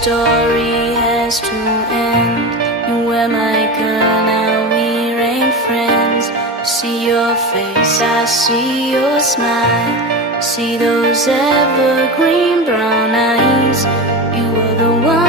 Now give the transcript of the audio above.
story has to end. You were my girl, now we ain't friends. See your face, I see your smile. See those evergreen brown eyes. You were the one